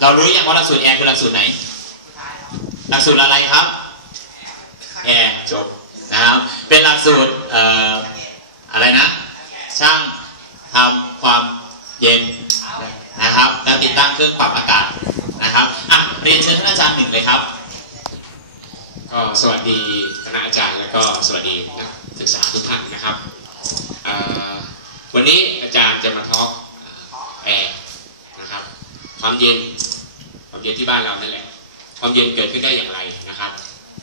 เรารู้ยังว่าหลักสูตรแอร์คือหลักสูตรไหน หลักสูตรอะไรครับ แอร์จบนะครับ เป็นหลักสูตรเอ่ออะไรนะ ช่างทำความเย็นนะครับ แล้วติดตั้งเครื่องปรับอากาศนะครับอะเรียนเชิญท่านอาจารย์หนึ่งเลยครับ ก็สวัสดีคณะอาจารย์และก็สวัสดีนักศึกษาทุกท่านนะครับ วันนี้อาจารย์จะมาทอล์กแอร์นะครับ ความเย็น ความเย็นที่บ้านเรานั่นแหละ ความเย็นเกิดขึ้นได้อย่างไรนะครับ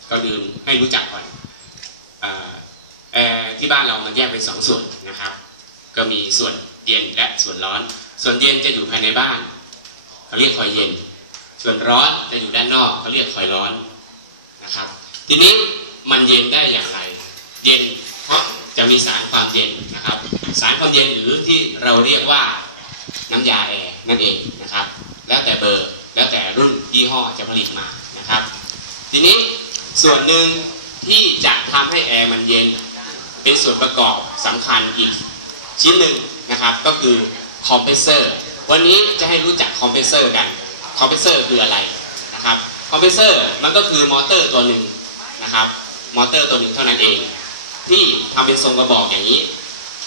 ก็ลืมให้รู้จักก่อนแอร์ที่บ้านเรามันแยกเป็นสองส่วนนะครับ ก็มีส่วนเย็นและส่วนร้อน ส่วนเย็นจะอยู่ภายในบ้านเขาเรียกคอยเย็น ส่วนร้อนจะอยู่ด้านนอกเขาเรียกคอยร้อนนะครับ ทีนี้มันเย็นได้อย่างไร เย็นเพราะจะมีสารความเย็นนะครับ สารความเย็นหรือที่เราเรียกว่าน้ำยาแอร์นั่นเองนะครับ แล้วแต่เบอร์ แล้วแต่รุ่นยี่ห้อจะผลิตมานะครับ ทีนี้ส่วนหนึ่งที่จะทำให้แอร์มันเย็น เป็นส่วนประกอบสำคัญอีกชิ้นหนึ่งนะครับ ก็คือคอมเพรสเซอร์วันนี้จะให้รู้จักคอมเพรสเซอร์กันคอมเพรสเซอร์คืออะไรนะครับคอมเพรสเซอร์มันก็คือมอเตอร์ตัวหนึ่งนะครับมอเตอร์ตัวหนึ่งเท่านั้นเอง ที่ทำเป็นทรงกระบอกอย่างนี้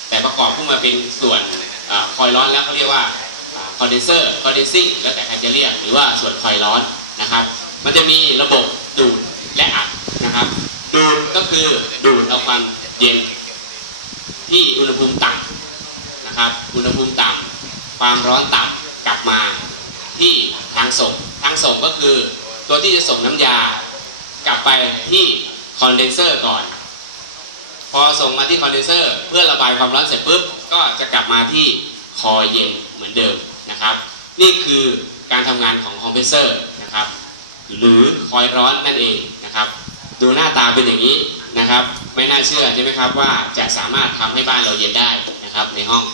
แต่ประกอบขึ้นมาเป็นส่วนอคอยร้อนแล้วเขาเรียกว่า คอนเดนเซอร์คอนเดนซิ่งแล้วแต่ใครจะเรียก หรือว่าส่วนคอยร้อนนะครับ มันจะมีระบบดูดและอัดนะครับ ดูดก็คือดูดเอาความเย็น ที่อุณหภูมิต่ำนะครับ อุณหภูมิต่ำความร้อนต่ำกลับมาที่ทางส่ง ทางส่งก็คือตัวที่จะส่งน้ำยากลับไปที่คอนเดนเซอร์ก่อน พอส่งมาที่คอนเดนเซอร์เพื่อระบายความร้อนเสร็จปุ๊บก็จะกลับมาที่คอยเย็นเหมือนเดิม นะครับ นี่คือการทำงานของคอมเพรสเซอร์นะครับ หรือคอยร้อนนั่นเองนะครับ ดูหน้าตาเป็นอย่างนี้นะครับ ไม่น่าเชื่อใช่ไหมครับว่าจะสามารถทำให้บ้านเราเย็นได้นะครับในห้อง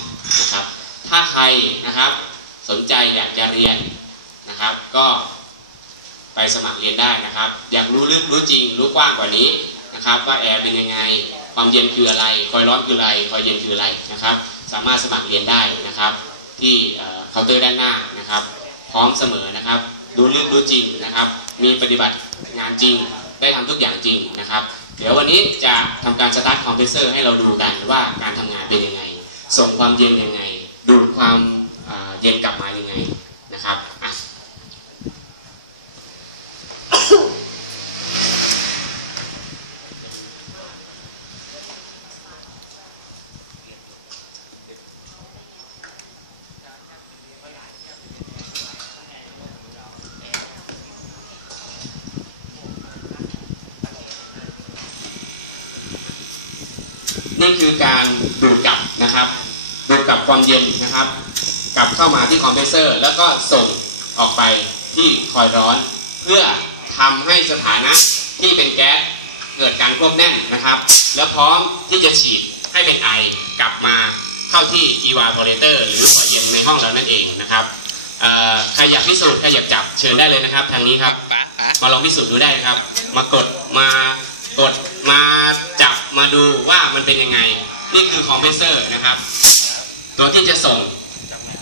นะครับ ถ้าใครนะครับสนใจอยากจะเรียนนะครับ ก็ไปสมัครเรียนได้นะครับ อยากรู้ลึกรู้จริงรู้กว้างกว่านี้นะครับ ว่าแอร์เป็นยังไงความเย็นคืออะไร คอยร้อนคืออะไร คอยเย็นคืออะไรนะครับ สามารถสมัครเรียนได้นะครับ ที่เคาน์เตอร์ด้านหน้านะครับ พร้อมเสมอนะครับ รู้ลึกรู้จริงนะครับ มีปฏิบัติงานจริง ได้ทำทุกอย่างจริงนะครับ เดี๋ยววันนี้จะทำการสตาร์ทคอมเพรสเซอร์ให้เราดูกันว่าการทำงานเป็นยังไง ส่งความเย็นยังไง ดูดความเย็นกลับมายังไงนะครับ อ่นคือการดูดกลับนะครับดูดกลับความเย็นนะครับ กลับเข้ามาที่คอมเพรสเซอร์ แล้วก็ส่งออกไปที่คอยร้อน เพื่อทำให้สถานะที่เป็นแก๊สเกิดการควบแน่นนะครับ แล้วพร้อมที่จะฉีดให้เป็นไอกลับมาเข้าที่ evaporator หรือคอยเย็นในห้องเรานั่นเองนะครับใครอยากพิสูจน์ใครอยากจับเชิญได้เลยนะครับ ทางนี้ครับ มาลองพิสูจน์ดูได้ครับ มากดมากดมา มาดูว่ามันเป็นยังไง นี่คือคอมเพรสเซอร์นะครับ ตัวที่จะส่ง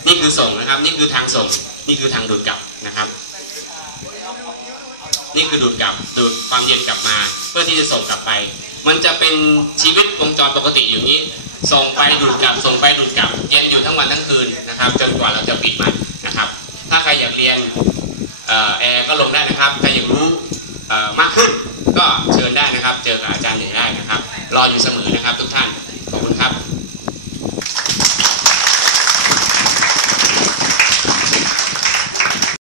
นี่คือส่งนะครับ นี่คือทางส่ง นี่คือทางดูดกลับนะครับ นี่คือดูดกลับ ดูดความเย็นกลับมา เพื่อที่จะส่งกลับไป มันจะเป็นชีวิตวงจรปกติอย่างนี้ ส่งไปดูดกลับ ส่งไปดูดกลับ เย็นอยู่ทั้งวันทั้งคืนนะครับ จนกว่าเราจะปิดมันนะครับ ถ้าใครอยากเรียนแอร์ก็ลงได้นะครับ ใครอยากรู้มากขึ้นก็เชิญได้นะครับ เจอกับอาจารย์หนึ่งได้นะ รออยู่เสมอนะครับทุกท่าน ขอบคุณครับ